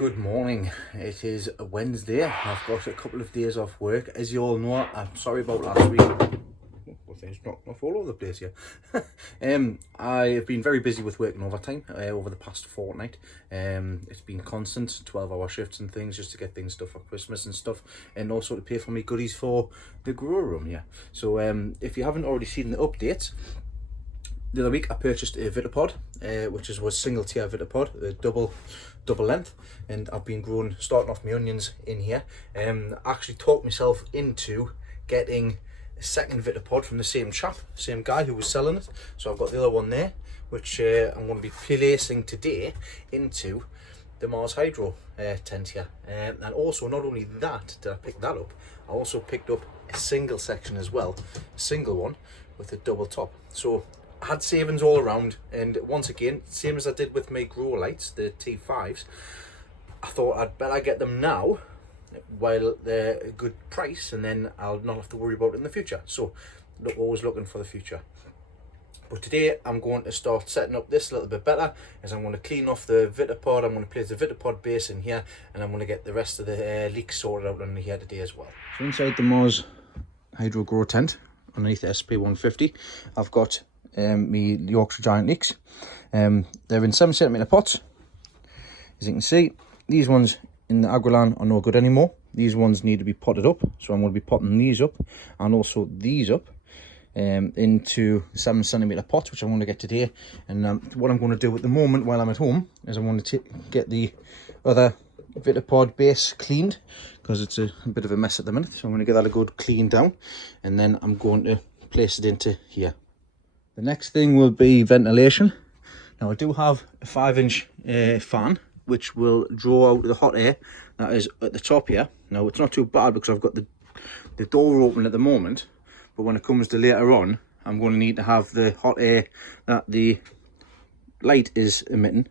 Good morning. It is a Wednesday. I've got a couple of days off work. As you all know, I'm sorry about last week. Things knocked off all over the place here. I have been very busy with working overtime over the past fortnight. It's been constant 12-hour shifts and things just to get things stuff for Christmas and stuff, and also to pay for me goodies for the grow room. Yeah. So if you haven't already seen the updates, the other week I purchased a Vitapod, which was single tier Vitapod, a double length, and I've been starting off my onions in here. I actually talked myself into getting a second Vitapod from the same guy who was selling it. So I've got the other one there, which I'm going to be placing today into the Mars Hydro tent here. And also, not only that did I pick that up, I also picked up a single section as well, a single one with a double top. So I had savings all around, and once again, same as I did with my grow lights, the T5s, I thought I'd better get them now while they're a good price, and then I'll not have to worry about it in the future. So always looking for the future. But today I'm going to start setting up this a little bit better, as I'm going to clean off the Vitapod. I'm going to place the Vitapod base in here, and I'm going to get the rest of the Leeks sorted out under here today as well. So inside the Mars Hydro Grow tent, underneath the SP150, I've got me Yorkshire giant leeks. They're in 7cm pots. As you can see, these ones in the Agrilan are no good anymore. These ones need to be potted up, so I'm going to be potting these up, and also these up into 7cm pots, which I'm going to get today. And what I'm going to do at the moment while I'm at home is I'm going to get the other Vitapod base cleaned, because it's a bit of a mess at the minute. So I'm going to get that a good clean down, and then I'm going to place it into here. The next thing will be ventilation. Now I do have a 5-inch fan, which will draw out the hot air that is at the top here. Now it's not too bad because I've got the door open at the moment, but when it comes to later on, I'm going to need to have the hot air that the light is emitting.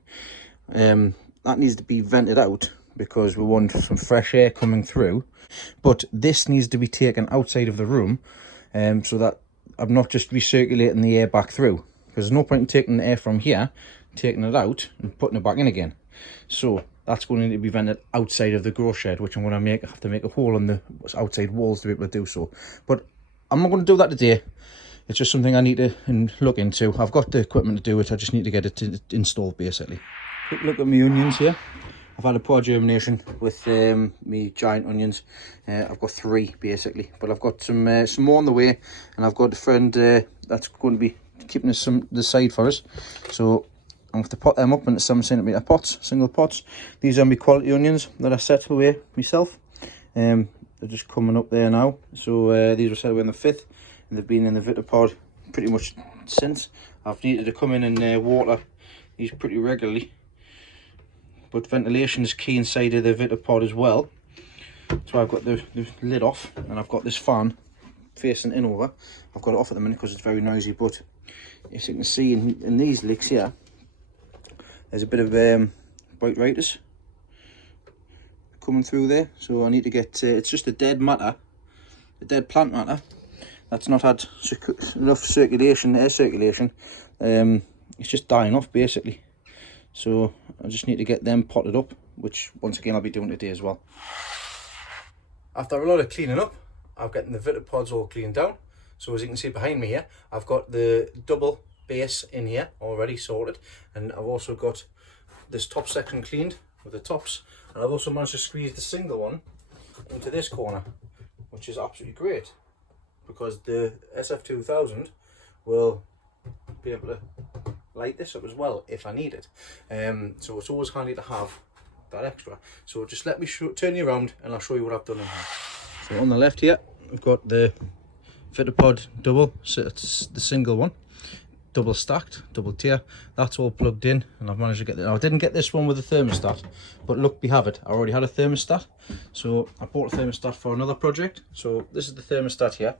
That needs to be vented out because we want some fresh air coming through, but this needs to be taken outside of the room, so that I'm not just recirculating the air back through, because there's no point in taking the air from here, taking it out and putting it back in again. So that's going to need to be vented outside of the grow shed, which I'm going to have to make a hole in the outside walls to be able to do so. But I'm not going to do that today. It's just something I need to look into. I've got the equipment to do it, I just need to get it installed basically. Quick look at my onions here. I've had a poor germination with me giant onions. I've got 3 basically, but I've got some more on the way, and I've got a friend that's going to be keeping us some the side for us. So I'm going to pot them up into 7cm pots, single pots. These are my quality onions that I set away myself. They're just coming up there now. So these were set away on the 5th, and they've been in the Vitapod pretty much since. I've needed to come in and water these pretty regularly. But ventilation is key inside of the Vitapod as well. So I've got the lid off, and I've got this fan facing in over. I've got it off at the minute because it's very noisy, but as you can see in these leeks here, there's a bit of white writers coming through there. So I need to get, it's just the dead matter, the dead plant matter, that's not had enough circulation, air circulation. It's just dying off basically. So I just need to get them potted up, which once again I'll be doing today as well. After a lot of cleaning up, I've gotten the Vitapods all cleaned down. So as you can see behind me here, I've got the double base in here already sorted, and I've also got this top section cleaned with the tops, and I've also managed to squeeze the single one into this corner, which is absolutely great, because the SF2000 will be able to light this up as well if I need it. So it's always handy to have that extra. So just let me turn you around and I'll show you what I've done in here. So on the left here, we've got the Vitapod double, so it's the single one, double stacked, double tier. That's all plugged in, and I've managed to get it. Now I didn't get this one with a thermostat, but look, we have it. I already had a thermostat, so I bought a thermostat for another project. So this is the thermostat here.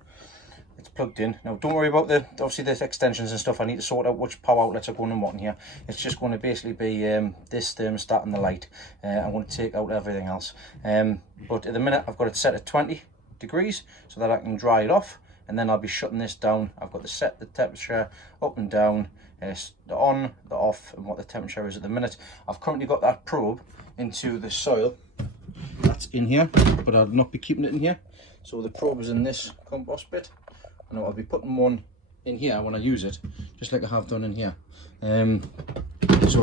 It's plugged in. Now don't worry about obviously the extensions and stuff. I need to sort out which power outlets are going and what in here. It's just going to basically be this thermostat and the light. I'm going to take out everything else. But at the minute I've got it set at 20 degrees so that I can dry it off, and then I'll be shutting this down. I've got the temperature up and down, the on, the off, and what the temperature is at the minute. I've currently got that probe into the soil that's in here, but I'll not be keeping it in here. So the probe is in this compost bit, and I'll be putting one in here when I use it, just like I have done in here. So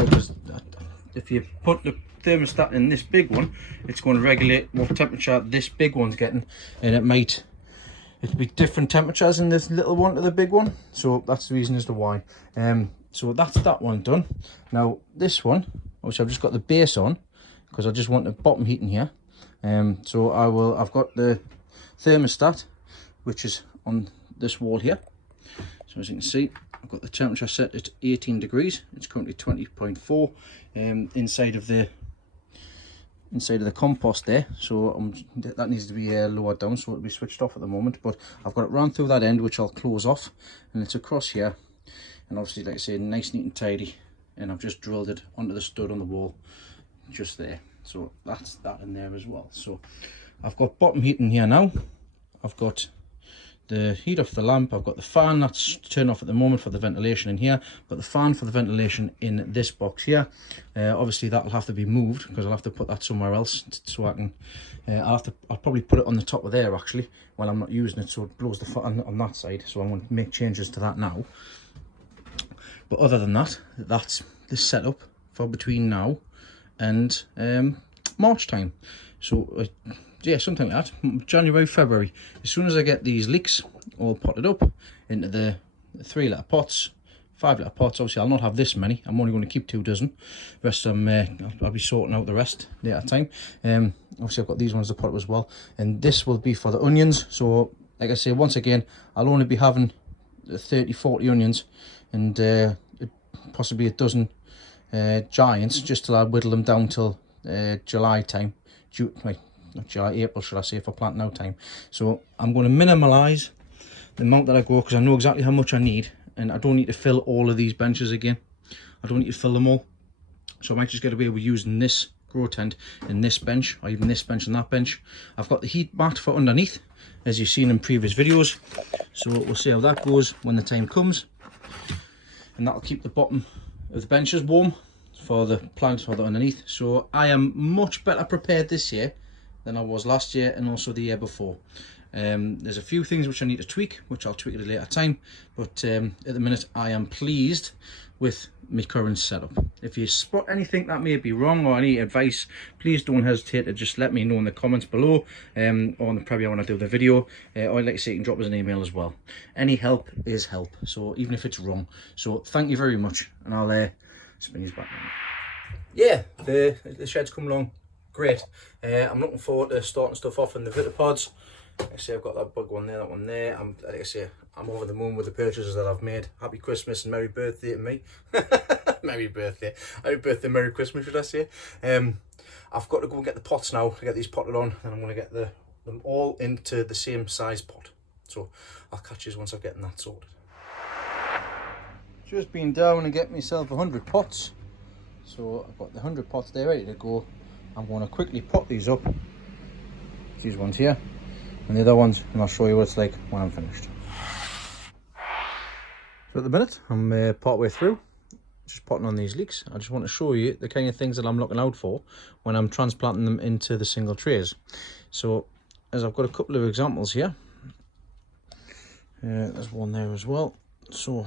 if you put the thermostat in this big one, it's going to regulate what temperature this big one's getting, and it'll be different temperatures in this little one to the big one. So that's the reason as to why. So that's that one done. Now this one, obviously I've just got the base on because I just want the bottom heat in here. So I've got the thermostat, which is on this wall here. So as you can see, I've got the temperature set at 18 degrees. It's currently 20.4 inside of the compost there. So that needs to be lowered down, so it'll be switched off at the moment. But I've got it run through that end, which I'll close off, and it's across here. And obviously, like I say, nice, neat and tidy. And I've just drilled it onto the stud on the wall, just there. So that's that in there as well. So I've got bottom heat in here now. I've got the heat off the lamp. I've got the fan that's turned off at the moment for the ventilation in here, but the fan for the ventilation in this box here. Obviously that'll have to be moved because I'll have to put that somewhere else, so I can I'll probably put it on the top of there actually while I'm not using it, so it blows the fan on that side. So I'm going to make changes to that now. But other than that, that's the setup for between now and March time. So yeah, something like that. January, February. As soon as I get these leeks all potted up into the 3-litre pots, 5-litre pots. Obviously, I'll not have this many. I'm only going to keep 2 dozen. The rest of them, I'll be sorting out the rest later time. Obviously, I've got these ones to pot as well. And this will be for the onions. So, like I say, once again, I'll only be having 30, 40 onions and possibly a dozen giants, just till I whittle them down till July time. Not July, April should I say, for planting out time. So I'm going to minimalise the amount that I go, because I know exactly how much I need, and I don't need to fill all of these benches again. I don't need to fill them all. So I might just get away with using this grow tent in this bench, or even this bench and that bench. I've got the heat mat for underneath, as you've seen in previous videos. So we'll see how that goes when the time comes. And that'll keep the bottom of the benches warm for the plants for the underneath. So I am much better prepared this year than I was last year and also the year before. There's a few things which I need to tweak, which I'll tweak at a later time, but at the minute I am pleased with my current setup. If you spot anything that may be wrong or any advice, please don't hesitate to just let me know in the comments below, or on the preview when I do the video, or like I say, you can drop us an email as well. Any help is help, so even if it's wrong. So thank you very much, and I'll spin his back now. Yeah, the shed's come along great. I'm looking forward to starting stuff off in the Vitapods. Like I say, I've got that bug one there, that one there. Like I say, I'm over the moon with the purchases that I've made. Happy Christmas and Merry Birthday to me. Merry Birthday. Happy Birthday, Merry Christmas, should I say. I've got to go and get the pots now to get these potted on, and I'm going to get them all into the same size pot. So I'll catch you once I've gotten that sorted. Just been down and get myself 100 pots. So I've got the 100 pots there ready to go. I'm going to quickly pot these up. These ones here and the other ones, and I'll show you what it's like when I'm finished. So at the minute I'm part way through, just potting on these leeks. I just want to show you the kind of things that I'm looking out for when I'm transplanting them into the single trays. So as I've got a couple of examples here, there's one there as well. So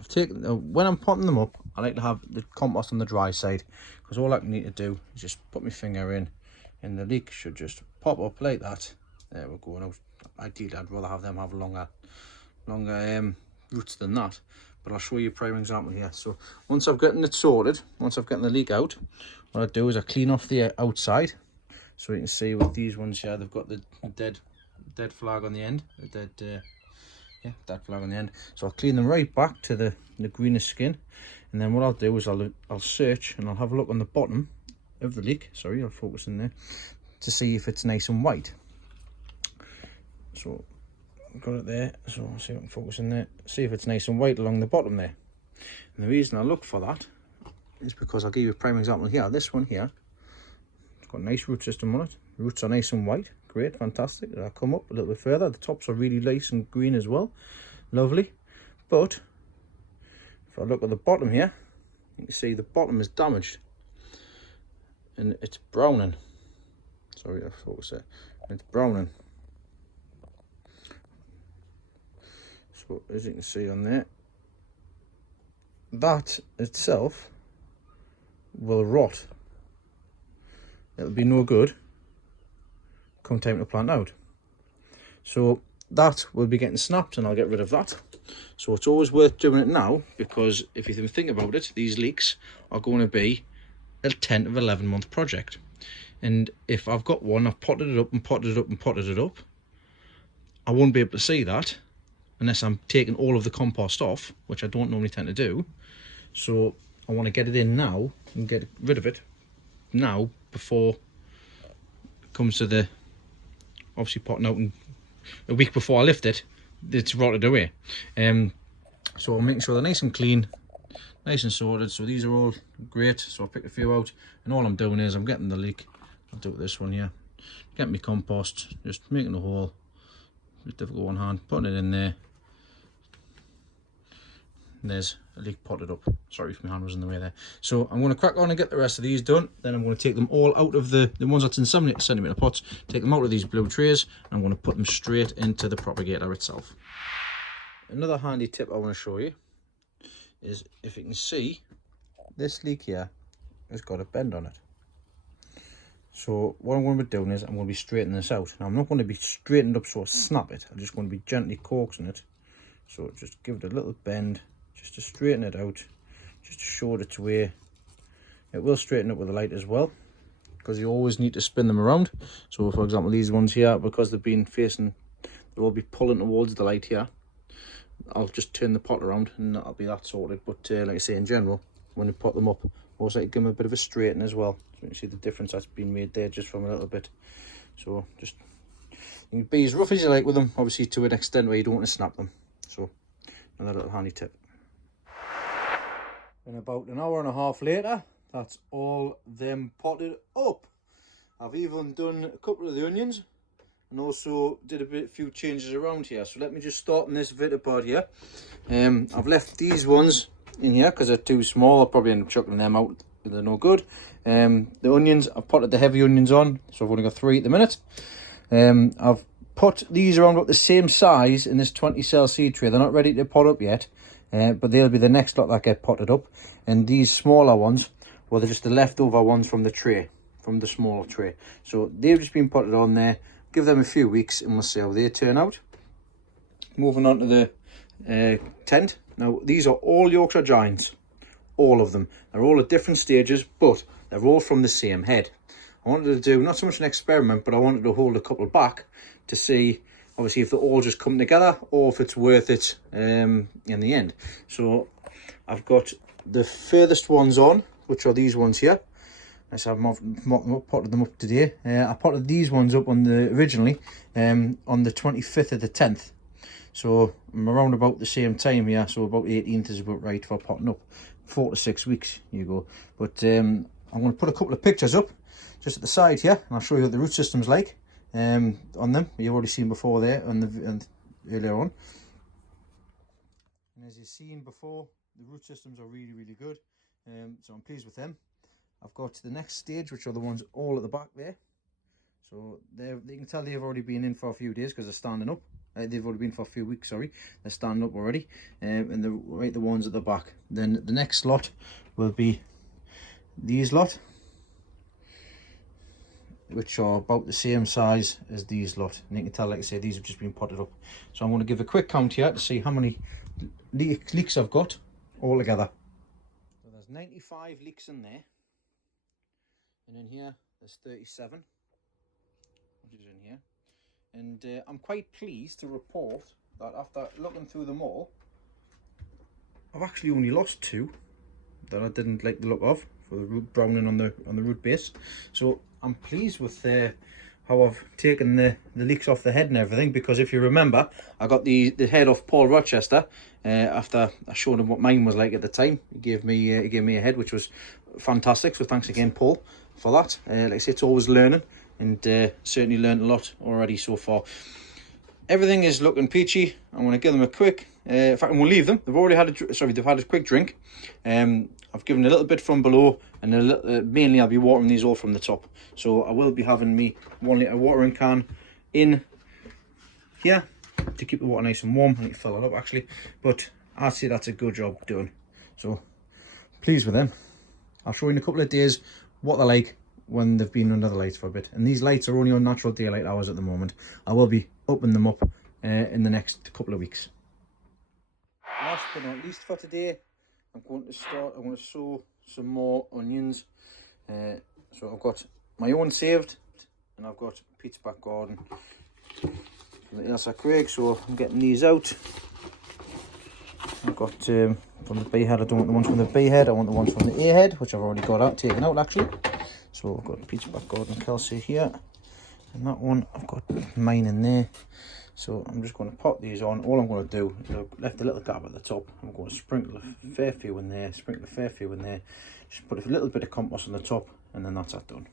I've taken, when I'm potting them up, I like to have the compost on the dry side, because all I need to do is just put my finger in and the leek should just pop up like that. There we go. Now, ideally I'd rather have them have longer roots than that, but I'll show you a prime example here. So once I've gotten it sorted, once I've gotten the leek out, what I do is I clean off the outside. So you can see with these ones here, they've got the dead flag on the end, dead flag on the end. So I'll clean them right back to the greenish skin, and then what I'll do is I'll search and I'll have a look on the bottom of the leek. Sorry, I'll focus in there to see if it's nice and white. So I've got it there, so I'll see if I can focus in there, see if it's nice and white along the bottom there. And the reason I look for that is because I'll give you a prime example here. This one here, it's got a nice root system on it. Roots are nice and white, great, fantastic. I'll come up a little bit further. The tops are really nice and green as well, lovely. But if I look at the bottom here, you can see the bottom is damaged. and it's browning. Sorry, I focus there. It's browning. So as you can see on there, that itself will rot. It'll be no good come time to plant out. So that will be getting snapped, and I'll get rid of that. So it's always worth doing it now, because if you think about it, these leeks are going to be a 10 to 11 month project. And if I've got one, I've potted it up and potted it up and potted it up, I won't be able to see that unless I'm taking all of the compost off, which I don't normally tend to do. So I want to get it in now and get rid of it now before it comes to the obviously potting out, and a week before I lift it, it's rotted away. So I'm making sure they're nice and clean, nice and sorted. So these are all great. So I picked a few out, and all I'm doing is I'm getting the leek. I'll do it this one here. Get me compost, just making a hole. It's difficult one hand, putting it in there. And there's a leek potted up. Sorry if my hand was in the way there. So I'm going to crack on and get the rest of these done. Then I'm going to take them all out of the ones that's in 70cm pots, take them out of these blue trays, and I'm going to put them straight into the propagator itself. Another handy tip I want to show you is, if you can see, this leek here has got a bend on it. So what I'm going to be doing is I'm going to be straightening this out. Now I'm not going to be straightened up so I snap it. I'm just going to be gently coaxing it. So just give it a little bend, just to straighten it out, just to show it its way. It will straighten up with the light as well, because you always need to spin them around. So for example, these ones here, because they've been facing, they'll all be pulling towards the light here. I'll just turn the pot around and that'll be that sorted. But like I say, in general, when you pot them up, also give them a bit of a straighten as well. So you can see the difference that's been made there just from a little bit. So just, you can be as rough as you like with them, obviously to an extent where you don't want to snap them. So another little handy tip. And about an hour and a half later, that's all them potted up. I've even done a couple of the onions, and also did a few changes around here. So let me just start on this vitipod here. I've left these ones in here because they're too small. I'll probably end up chucking them out, they're no good. The onions, I've potted the heavy onions on, so I've only got 3 at the minute. I've put these around about the same size in this 20 cell seed tray. They're not ready to pot up yet, but they'll be the next lot that get potted up. And these smaller ones, well, they're just the leftover ones from the tray, from the smaller tray. So they've just been potted on there. Give them a few weeks and we'll see how they turn out. Moving on to the tent. Now these are all Yorkshire Giants, all of them. They're all at different stages, but they're all from the same head. I wanted to do not so much an experiment, but I wanted to hold a couple back to see obviously if they all just come together or if it's worth it in the end. So I've got the furthest ones on, which are these ones here. So I've mocked them up, potted them up today. I potted these ones up on the originally on the 25th of the 10th. So I'm around about the same time here. So about 18th is about right for potting up. 4 to 6 weeks you go. But I'm going to put a couple of pictures up just at the side here, and I'll show you what the root system's like on them. You've already seen before there and earlier on. And as you've seen before, the root systems are really, really good. So I'm pleased with them. I've got the next stage, which are the ones all at the back there. So you can tell they've already been in for a few days because they're standing up. They've already been for a few weeks, sorry. They're standing up already. And the ones at the back. Then the next lot will be these lot, which are about the same size as these lot. And you can tell, like I say, these have just been potted up. So I'm going to give a quick count here to see how many leeks I've got all together. So there's 95 leeks in there. And in here, there's 37, which is in here. And I'm quite pleased to report that after looking through them all, I've actually only lost 2 that I didn't like the look of, for the root browning on the root base. So I'm pleased with how I've taken the leeks off the head and everything, because if you remember, I got the head off Paul Rochester after I showed him what mine was like at the time. He gave me a head which was fantastic, so thanks again, Paul, for that. Like I say, it's always learning, and certainly learned a lot already so far. Everything is looking peachy. I'm going to give them a quick In fact, I'm going to leave them. They've already had they've had a quick drink. I've given a little bit from below, and mainly I'll be watering these all from the top. So I will be having me 1 litre watering can in here to keep the water nice and warm. I need to fill it up actually, but I'd say that's a good job done. So pleased with them. I'll show you in a couple of days what they're like when they've been under the lights for a bit. And these lights are only on natural daylight hours at the moment. I will be upping them up in the next couple of weeks. Last but not least for today, I'm going to sow some more onions. So I've got my own saved, and I've got Pete's back garden from the Ailsa Craig, so I'm getting these out. I've got from the B head. I don't want the ones from the B head, I want the ones from the A head, which I've already got taken out actually. So I've got Pete's back garden Kelsey here, and that one I've got mine in there. So I'm just going to pop these on. All I'm going to do is I've left a little gap at the top. I'm going to sprinkle a fair few in there, sprinkle a fair few in there, just put a little bit of compost on the top, and then that's that done.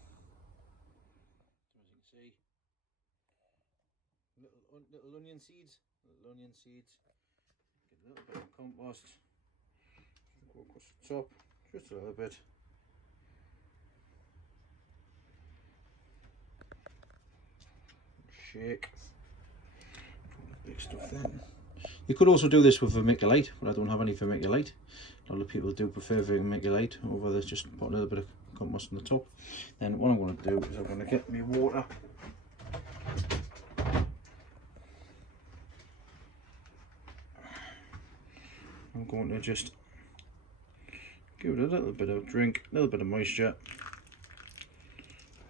As you can see, little onion seeds, get a little bit of compost, go across the top, just a little bit. Shake. Big stuff then. You could also do this with vermiculite, but I don't have any vermiculite. A lot of people do prefer vermiculite over this, just put a little bit of compost on the top. Then what I'm going to do is I'm going to get my water. I'm going to just give it a little bit of drink, a little bit of moisture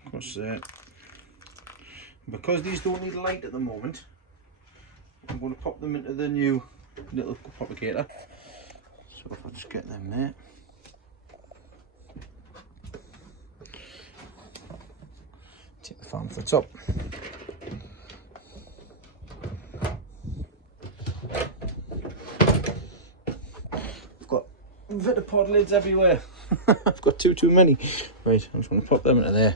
across there. Because these don't need light at the moment, I'm going to pop them into the new little propagator. So if I just get them there. Take the fan to the top. I've got Vitapod lids everywhere. I've got too many. Right, I'm just going to pop them into there.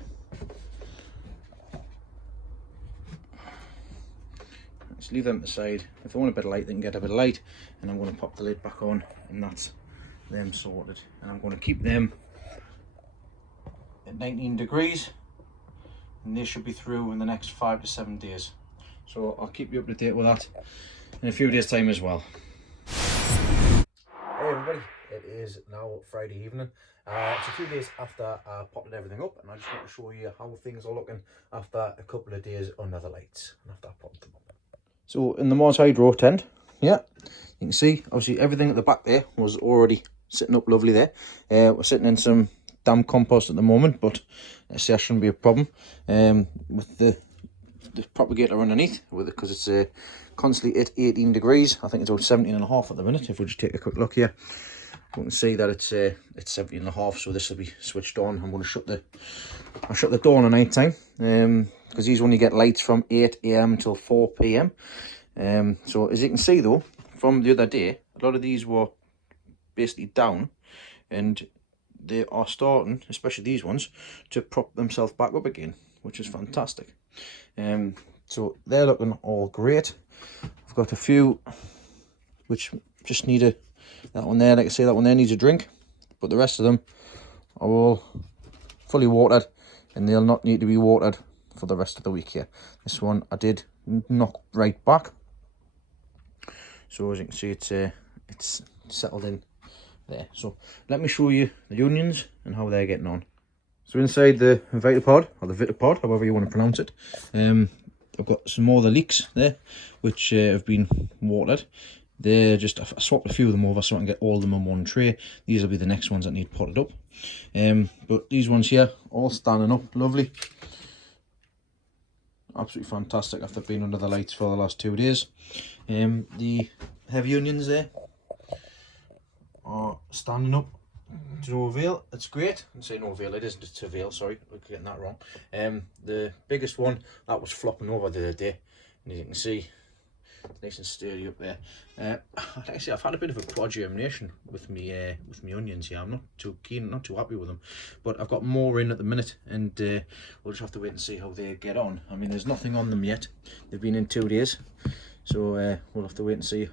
Leave them aside. If they want a bit of light, they can get a bit of light, and I'm going to pop the lid back on, and that's them sorted. And I'm going to keep them at 19 degrees, and they should be through in the next 5 to 7 days. So I'll keep you up to date with that in a few days time as well. Hey everybody, it is now Friday evening. It's a few days after I popped everything up, and I just want to show you how things are looking after a couple of days under the lights and after I popped them up. So in the Mars Hydro tent, yeah, you can see obviously everything at the back there was already sitting up lovely there. We're sitting in some damp compost at the moment, but that shouldn't be a problem with the propagator underneath, because it's constantly at 18 degrees. I think it's about 17.5 at the minute. If we just take a quick look here, you can see that it's 17.5, so this will be switched on. I'm going to shut the door on at night time, because these only get lights from 8 AM until 4 PM. So as you can see though, from the other day, a lot of these were basically down, and they are starting, especially these ones, to prop themselves back up again, which is fantastic. So they're looking all great. I've got a few which just need that one there, like I say, that one there needs a drink, but the rest of them are all fully watered, and they'll not need to be watered for the rest of the week here. This one I did knock right back, so as you can see, it's settled in there. So let me show you the onions and how they're getting on. So inside the Vitapod, or the Vitapod, however you want to pronounce it, I've got some more of the Leeks there, which have been watered. They're just, I swapped a few of them over so I can get all of them on one tray. These will be the next ones that need potted up. But these ones here, all standing up, lovely. Absolutely fantastic after being under the lights for the last 2 days. The heavy onions there are standing up to no avail. It's great. I'm saying no avail, it isn't, it's avail, sorry, we're getting that wrong. The biggest one, that was flopping over the other day, and as you can see, it's nice and sturdy up there. Actually, I've had a bit of a poor germination with me onions here. I'm not too keen, not too happy with them, but I've got more in at the minute, and we'll just have to wait and see how they get on. I mean, there's nothing on them yet. They've been in 2 days, so we'll have to wait and see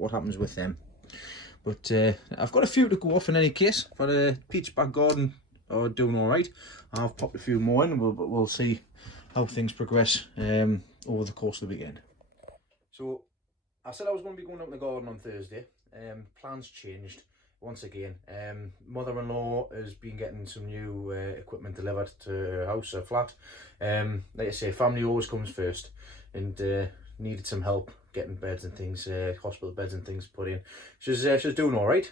what happens with them. But I've got a few to go off in any case. For the peach back garden are doing all right. I've popped a few more in, but we'll see how things progress over the course of the weekend. So I said I was going to be going out in the garden on Thursday. Plans changed once again. Mother-in-law has been getting some new equipment delivered to her house, her flat. Like I say, family always comes first, and needed some help getting beds and things, hospital beds and things put in. She's doing all right.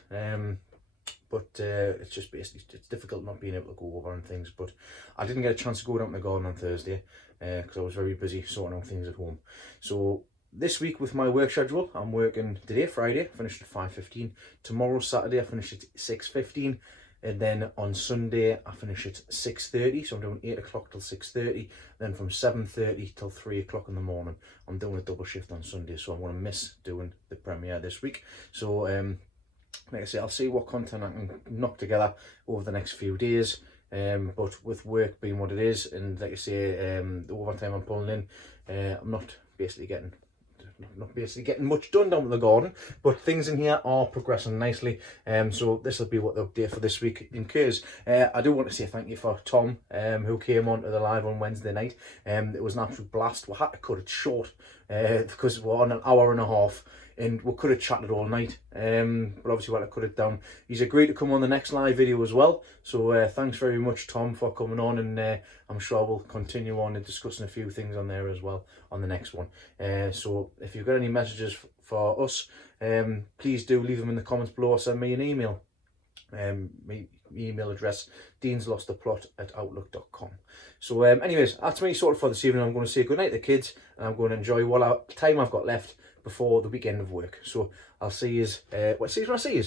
But it's just basically, it's difficult not being able to go over and things. But I didn't get a chance to go out in the garden on Thursday because I was very busy sorting out things at home. So this week with my work schedule, I'm working today, Friday, I finished at 5:15. Tomorrow, Saturday, I finish at 6:15. And then on Sunday, I finish at 6:30. So I'm doing 8 o'clock till 6:30. Then from 7:30 till 3 o'clock in the morning, I'm doing a double shift on Sunday. So I'm going to miss doing the premiere this week. So like I say, I'll see what content I can knock together over the next few days. But with work being what it is, and like I say, the overtime I'm pulling in, I'm not basically getting much done down with the garden, but things in here are progressing nicely. So this will be what the update for this week incurs. I do want to say thank you for Tom, who came on to the live on Wednesday night. It was an absolute blast. We had to cut it short because we're on an hour and a half, and we could have chatted all night, but obviously we had to cut it down. He's agreed to come on the next live video as well, so thanks very much, Tom, for coming on, and I'm sure we'll continue on and discussing a few things on there as well on the next one. So if you've got any messages for us, please do leave them in the comments below or send me an email. My email address, deanslosttheplot@outlook.com. So anyways, that's me sorted for this evening. I'm going to say good night to the kids, and I'm going to enjoy what time I've got left before the weekend of work. So I'll see you when I see you.